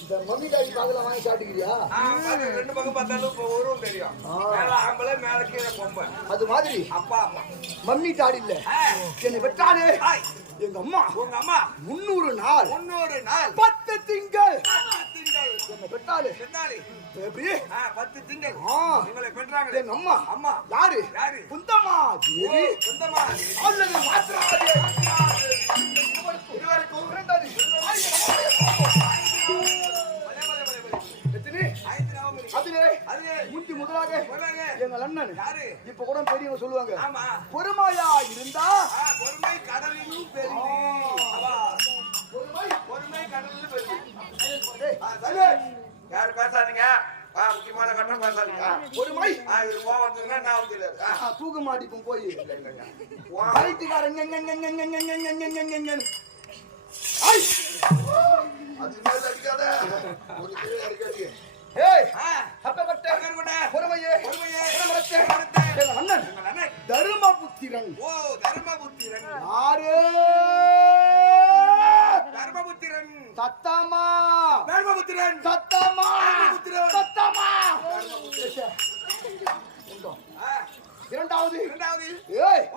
இந்த mummy daddy காதுல வாங்கி சாப்பிட்டுக்கிறியா? ரெண்டு பக்கம் பார்த்தாலும் உருவம் தெரியும். மேல ஆம்பளை மேல கீழே பொம்பை. அது மாதிரி? அப்பா அம்மா மம்மி டாடி இல்ல. என்னை பெற்றாலே ஹாய். எங்க அம்மா? உங்க அம்மா? முன்னூறு நாள். முன்னூறு நாள். பத்து திங்கள். என்னை பெற்றாலே பெண்ணாளி. எப்படி? பத்து திங்கள். உங்களை பெற்றாங்களே. எங்க அம்மா. அம்மா. யாரு? யாரு? குந்தம்மா தேவி சொந்தமா அல்லது மாத்திராதே இருவருக்கும் இரண்டாவது. முந்தி முதலாக எங்கள் அண்ணன் இப்ப கூட பெரியவங்க சொல்லுவாங்க பொறுமையா இருந்தா பொறுமை கடலிலும் பொறுமை கடலிலும் யார் பேசாதீங்க பேசாதீங்க பொறுமை இது கோவத்துக்குன்னா நான் வந்து தூக்க மாட்டிப்போம் போய் பைத்துக்காரங்க அது மேல அடிக்காத ஒரு அடிக்காதீங்க தர்மபுத்திரன். ஓ தர்மபுத்திரன். யாரு? தர்மபுத்திரன். சத்தமா தர்மபுத்திரன். சத்தமா தர்மபுத்திரன். சத்தமா இரண்டாவது. இரண்டாவது. ஏய்.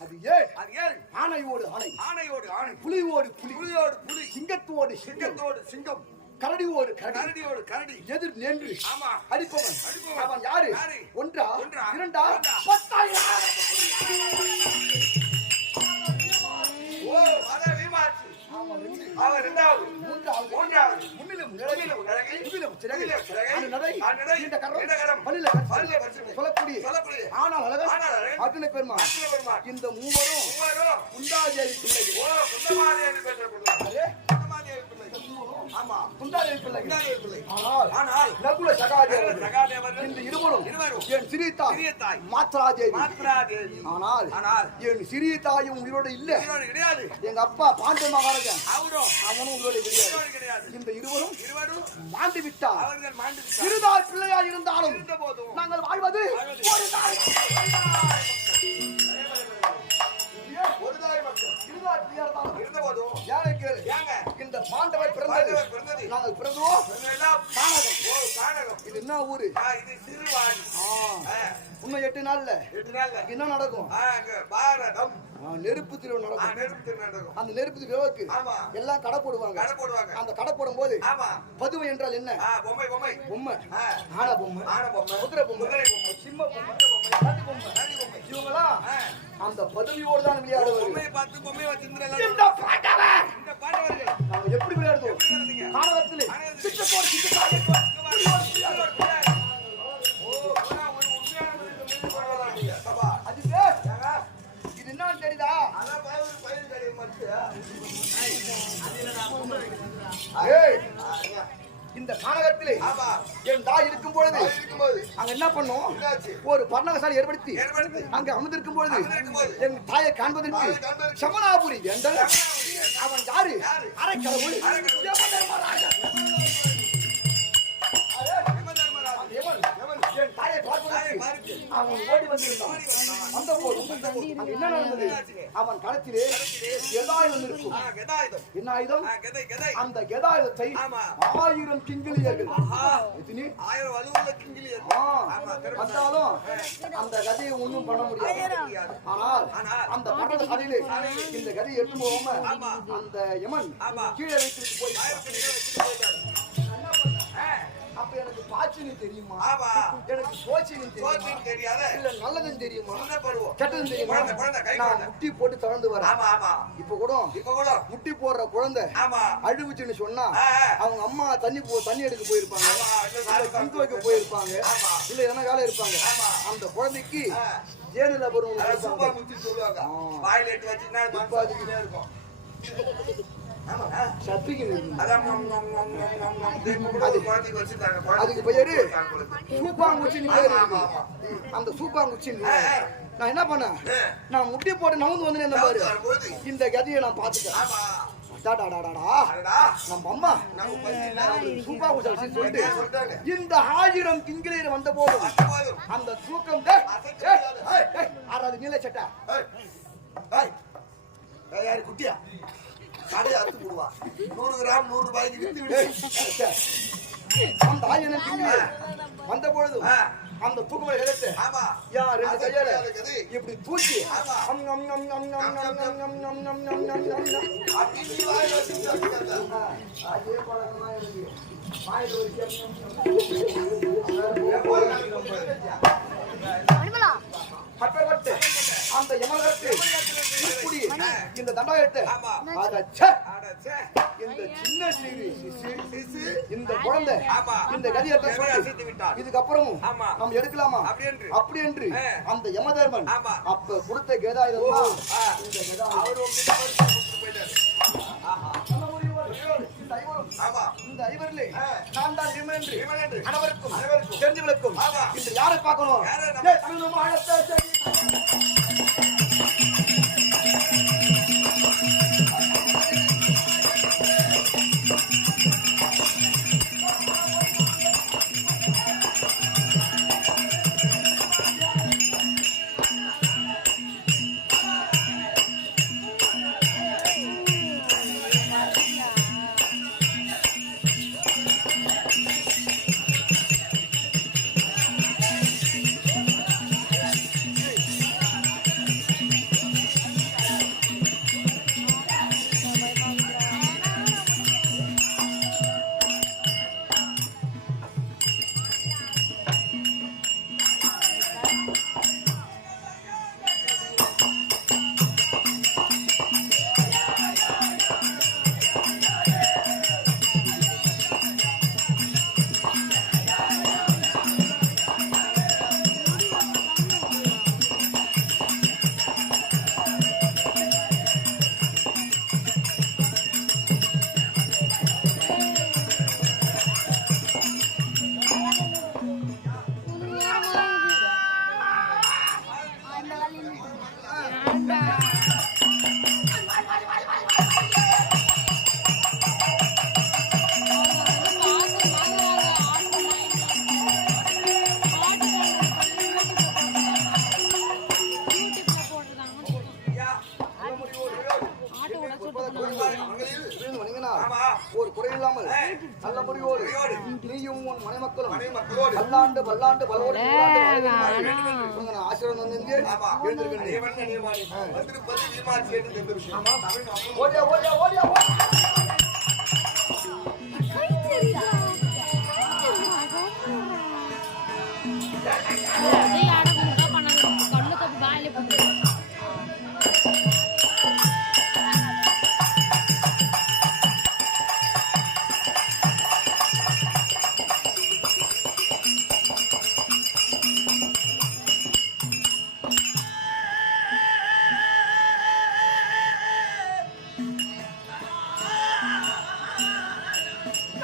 அது ஏழ் அது ஏழ் ஆனையோடு ஆணை. ஆனையோடு ஆணை. புலியோடு புலி. புலியோடு புலி. சிங்கத்தோடு சிங்கத்தோடு சிங்கம். கரடியோடு கரடி. கரடியோடு கரடி. எதிர் நின்று ஆமா. அடிப்பவன். அடிப்பவன். அவன் யாரு? ஒன்றா? ஒன்றா? இரண்டா? பத்தாயிரம். ஓ அத வீமாச்சு. அவன் ரெண்டு. அவன் இரண்டாவது மூன்றாவது. மூன்றாவது. முன்னிலும் முன்னிலும் நிழகு. முன்னிலும் நடை. நடை. நீண்ட கரம். நீண்ட கரம். பல்லில கடிச்சு. சொல்லக்கூடிய. சொல்லக்கூடிய. ஆனால் அழகன். ஆனால் அழகன். அர்ஜுன பெருமா அர்ஜுன பெருமாள். இந்த மூவரும் மூவரும் குண்டாதேவி பிள்ளைகள். ஓ குந்தமாதேவி பெற்ற பிள்ளை பிள்ளை ஆமா குந்தாதேவி பிள்ளை. ஆனால் ஆனால் நகுல இந்த இருவரும் இருவரும் என் சிறிய தாய் சிறிய தாய் மாத்ராதேவி மாத்ராதேவி ஆனால் ஆனால் என் சிறிய தாயும் உயிரோட இல்ல. கிடையாது. எங்க அப்பா பாண்டு மகாராஜன். அவரும் அவனும் உயிரோட கிடையாது. இந்த இருவரும் இருவரும் மாண்டு விட்டார் அவர்கள் மாண்டு. சிறுதாய் பிள்ளையா இருந்தாலும் நாங்கள் வாழ்வது வாழ்வது ஒரு தாய் ஒரு தாய் மக்கள். இருந்த போதும் யாரை கேளு ஏங்க இந்த பாண்டவர் பிறந்தது பிறந்தது. நாங்கள் பிறந்தோம். கானகம் இது என்ன ஊரு? இது சிறுவாணி. இன்னும் எட்டு நாள்ல? எட்டு நாள்ல. என்ன நடக்கும்? பாரதம். நெருப்பு திருவிழா நடக்கும். நெருப்பு திருநாடகம் அந்த நெருப்பு திருவிழாவுக்கு எல்லாம் கடை போடுவாங்க. கடை போடுவாங்க. அந்த கடை போடும் போது பதுமை என்றால் என்ன? பொம்மை பொம்மை. பொம்மை. ஆ, ஆன பொம்மை. ஆன பொம்மை. குதிரை பொம்மை. குதிரை பொம்மை. சிம்ம பொம்மை. பொம்மை. பொம்மை. இவங்களாம் அந்த பதவியோடு தான் விளையாடுவாங்க பார்த்து வச்சிருந்தா இந்த பாண்டவர்! இந்த பாண்டவர்கள். நாம எப்படி விளையாடுவோம்? ஆனவத்திலே சிட்டு போர் சிட்டு காலை இது என்ன தெரியுதா? அதான் பயிர் பயிர் கழிவு மட்டும் இந்த கானகத்திலே என் தாய் இருக்கும் பொழுது அங்க என்ன பண்ணோம்? ஒரு பர்ணகசாலை ஏற்படுத்தி. அங்க அமர்ந்திருக்கும் பொழுது. என் தாயை காண்பதற்கு. சமனாபுரி வேந்தன் அவன் யாரு யாரு? அரைக்கடவுள் அவன் ஓடி வந்திருந்தான். அந்த போது என்ன நடந்தது? அவன் களத்திலே கெதாயுதம் இருக்கும். என்ன ஆயுதம்? அந்த கெதாயுதத்தை ஆயிரம் கிங்கிலியர்கள். வந்தாலும் அந்த கதையை ஒன்றும் பண்ண முடியாது. ஆனால் அந்த பட்டண கதையிலே இந்த கதையை எட்டு போகாம அந்த யமன் கீழே வைத்து போய் அப்ப எனக்கு சோசியலும் தெரியுமா? எனக்கு சோசியலும் தெரியாது. இல்ல நல்லதும் தெரியுமா? கெட்டதும் தெரியுமா? நான் முட்டி போட்டு தளர்ந்து கூட இப்ப கூட. முட்டி போடுற குழந்தை அழுவுச்சுன்னு சொன்னா அவங்க அம்மா தண்ணி தண்ணி எடுக்க போயிருப்பாங்க. இல்ல துண்டு வைக்க போயிருப்பாங்க. இல்ல என்ன வேலை இருப்பாங்க. அந்த குழந்தைக்கு ஜேனில் வரும் வாயில எட்டு வச்சுன்னா இருக்கும். அதுக்கு பேரு சூப்பாங்குச்சின்னு நான் என்ன பண்ண நான் முட்டி போட்டு நவுந்து வந்து என்ன பாரு இந்த கதையை நான் பார்த்துட்டேன். நம்ம அம்மா. சூப்பா உஷாசி இந்த ஆயிரம் திங்கிலேயே வந்த போதும் அந்த தூக்கம் நீல சட்டா குட்டியா? கடையை அறுத்து போடுவா. நூறு கிராம் நூறு ரூபாய்க்கு வித்து விடு அந்த ஆயனை பின்னே வந்த பொழுது. அந்த தூக்குமலை எடுத்து ஆமா யா ரெண்டு கையால. இப்படி தூக்கி. அம் நம் நம் நம் நம் நம் நம் நம் நம் நம் நம் நம் நம் நம். அப்படி நீ வாயில வச்சு சாப்பிட்டாங்க. ஆ, அதே பழக்கமா இருக்கு வாயில ஒரு செம் நம் நம். அப்பேற்பட்டு அந்த யமகத்து இந்த தண்டாயத்தை இந்த சின்ன இந்த குழந்தை இந்த கதியத்தை இதுக்கப்புறமும் நம்ம எடுக்கலாமா? அப்படி என்று. அந்த யமதர்மன் அப்ப கொடுத்த கேதாயுதம் இந்த கேதாயுதம். இந்த ஐவரும் இந்த ஐவரிலே நான் தான் விமன் என்று விமன் என்று அனைவருக்கும் அனைவருக்கும் தெரிஞ்சவர்களுக்கும் இன்று யாரை பார்க்கணும்? தமிழ் ஆழத்தை மனைமக்களும் மனைமக்களோடு பல்லாண்டு பல்லாண்டு பலவோடு ஆசீர்வாதம் வந்தீங்க ஓடியா ஓடியா ஓடியா ஓடியா. Yeah.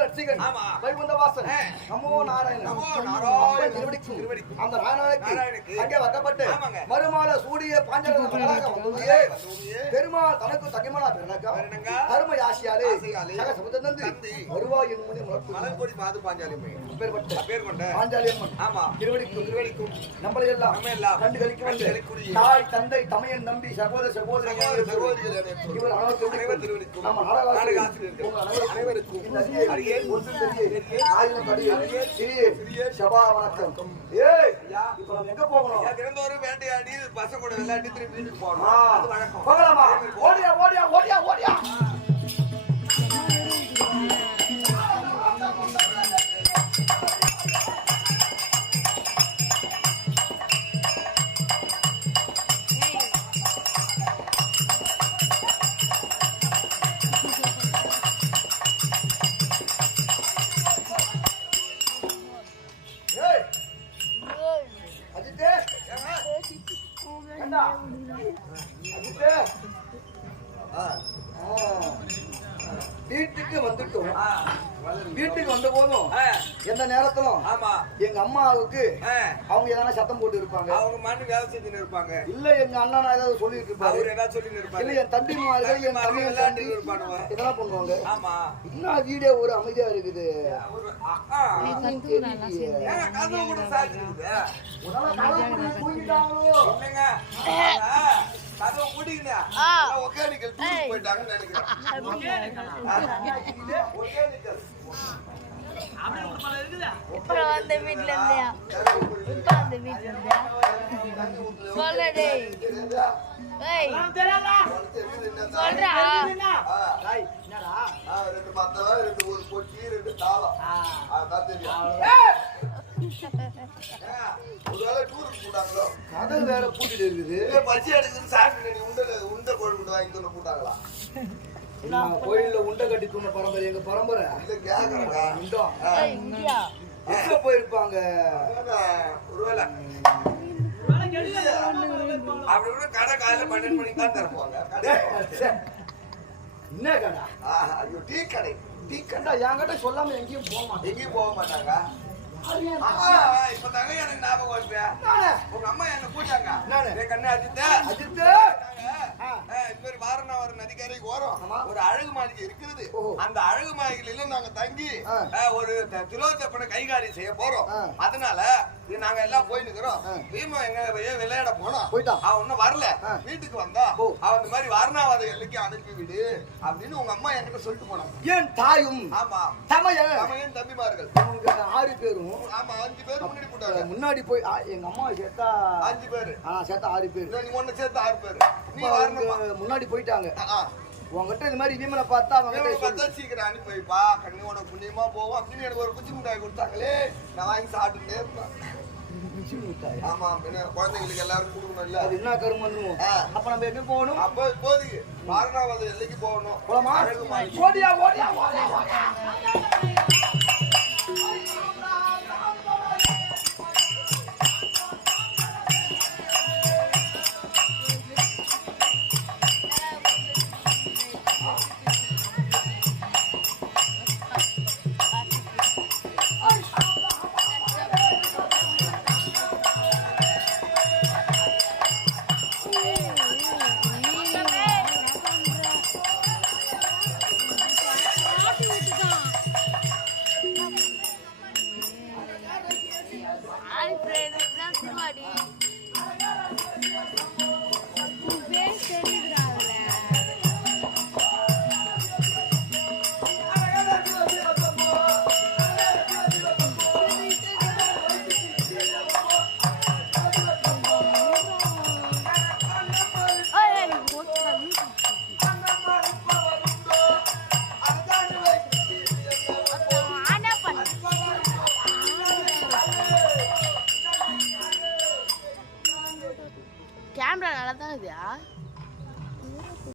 ரட்சிகன் ஆமா. வைகுந்தவாசன் ஆ. நமோ நாராயணன் நமோ நாராயணன். திருவடிக்கும் திருவடிக்கும். அந்த நாராயணனுக்கு நாராயணனுக்கு அங்கே வைக்கப்பட்டு ஆமாங்க. மறுமால சூடிய பாஞ்சரன் மகளாக வந்தோமே வந்தோமே. பெருமாள் தனக்கு தகிமனா பிறனக்கா பிறனங்க. தர்ம யாசியாலே ஆசையாலே. சக சமுதந்தந்து தந்தி. வருவாய் என் முனி முழக்கு மலர்கொடி மாது பாஞ்சாலியம்மை பேர்பட்ட பேர் கொண்ட பாஞ்சாலி அம்மன் ஆமா திருவடிக்கும் திருவடிக்கும் நம்மளை எல்லாம் நம்மை எல்லாம் கண்டு கழிக்க கண்டு வந்து கழிக்கூடிய தாய் தந்தை தமையன் நம்பி சகோதர சகோதர இவர். நம்ம நாடகாசிரியர். உங்கள் அனைவருக்கும் அடியை ஒன்று தெரிய ஆயிரம் அடியே சிறிய சபா வணக்கம் ஏய் இப்ப நம்ம எங்க போகணும் ஐயா, தினந்தோறும் வேட்டையாடி பசங்க கூட விளையாடி திருப்பி வீட்டுக்கு போகணும். அது வழக்கம். போகலாமா ஓடியா ஓடியா ஓடியா ஓடியா. ஆ. அவங்க எதனா சத்தம் போட்டு இருப்பாங்க? அவங்க மண்ணு வேலை செஞ்சுன்னு இருப்பாங்க. இல்ல எங்க அண்ணனா ஏதாவது சொல்லிட்டு இருப்பாரு. அவர் ஏதாவது சொல்லி இல்ல இருப்பாரு என் தம்பிமார்கள் என் தம்பி. விளையாண்டு இருப்பானுவ இதெல்லாம் பண்ணுவாங்க. ஆமா. என்ன வீடியோ ஒரு அமைதியா இருக்குது. கதவு கூட சாத்திருக்குது. கதவு ஒகேனக்கல் போயிட்டாங்கன்னு நினைக்கிறேன். அப்புறம் வந்த வீட்டுல இருந்தியா? இப்ப வீட்டுல இருந்தியா? சொல்றா. ரெண்டு மத்தளம், ரெண்டு ஒரு பொட்டி, ரெண்டு தாளம். அதான் தெரியும். கதவு வேற பூட்டிட்டு இருக்குது. பஜ்ஜி எடுக்குதுன்னு சாப்பிட்டு உண்டை உண்டை கொழுக்கட்டை வாங்கி வந்து போட்டாங்களா? நான் கோயில்ல உண்டை கட்டி தூண்ட பரம்பரை எங்க பரம்பரை. உண்டோம் போயிருப்பாங்க. அப்படி கூட கடை காலையில பன்னெண்டு மணிக்கு தான் திறப்பாங்க. என்ன கடா ஐயோ, டீ கடை. டீ கடை. என்கிட்ட சொல்லாம எங்கேயும் போக மாட்டேன் எங்கேயும் போக மாட்டாங்க இப்பதாங்க எனக்கு ஞாபகம் வருது. உங்க அம்மா என்ன கூட்டாங்க. டேய் கண்ணு அஜித்து. அஜித்து. இந்த மாதிரி வாரணாவரம் நதிக்கரைக்கு ஓரம். ஒரு அழகு மாளிகை இருக்குது. அந்த அழகு மாளிகையில நாங்க தங்கி ஒரு திலோத்தப்பனை கைகாரியம் செய்ய போறோம். அதனால இது நாங்க எல்லாம் போய் நிக்கிறோம் ஆ. பீமா எங்க வெளிய விளையாட போனோம் போயிட்டான். அவன் இன்னும் வரல. வீட்டுக்கு வந்தா. அவன் இந்த மாதிரி வாரணாவத எல்லைக்கு அனுப்பி விடு அப்படின்னு உங்க அம்மா என்கிட்ட சொல்லிட்டு போனாங்க. என் தாயும் ஆமா. தமையன் தமையன் தம்பிமார்கள். அவங்க ஆறு பேரும் ஆமா அஞ்சு பேர் முன்னாடி போட்டாங்க. முன்னாடி போய் எங்க அம்மா சேர்த்தா அஞ்சு பேரு. ஆ சேர்த்தா ஆறு பேர். நீ ஒண்ணு சேர்த்து ஆறு பேரு. முன்னாடி போயிட்டாங்க. உங்ககிட்ட இந்த மாதிரி விமனை பார்த்தா அவங்க பார்த்தா சீக்கிரம் அனுப்பி வைப்பா கண்ணு உனக்கு புண்ணியமா போவோம் அப்படின்னு எனக்கு ஒரு குச்சி மிட்டாய் கொடுத்தாங்களே. நான் வாங்கி சாப்பிட்டுட்டே இருப்பேன். ஆமா பின்ன குழந்தைங்களுக்கு எல்லாருக்கும் கொடுக்கணும் இல்ல அது என்ன கருமன்னு. அப்ப நம்ம எங்க போகணும்? அப்ப இப்போதைக்கு வாரணாவதி எல்லைக்கு போகணும். போலாமா? அழகு மாளிகை. ஓடியா ஓடியா ஓடியா ஓடியா.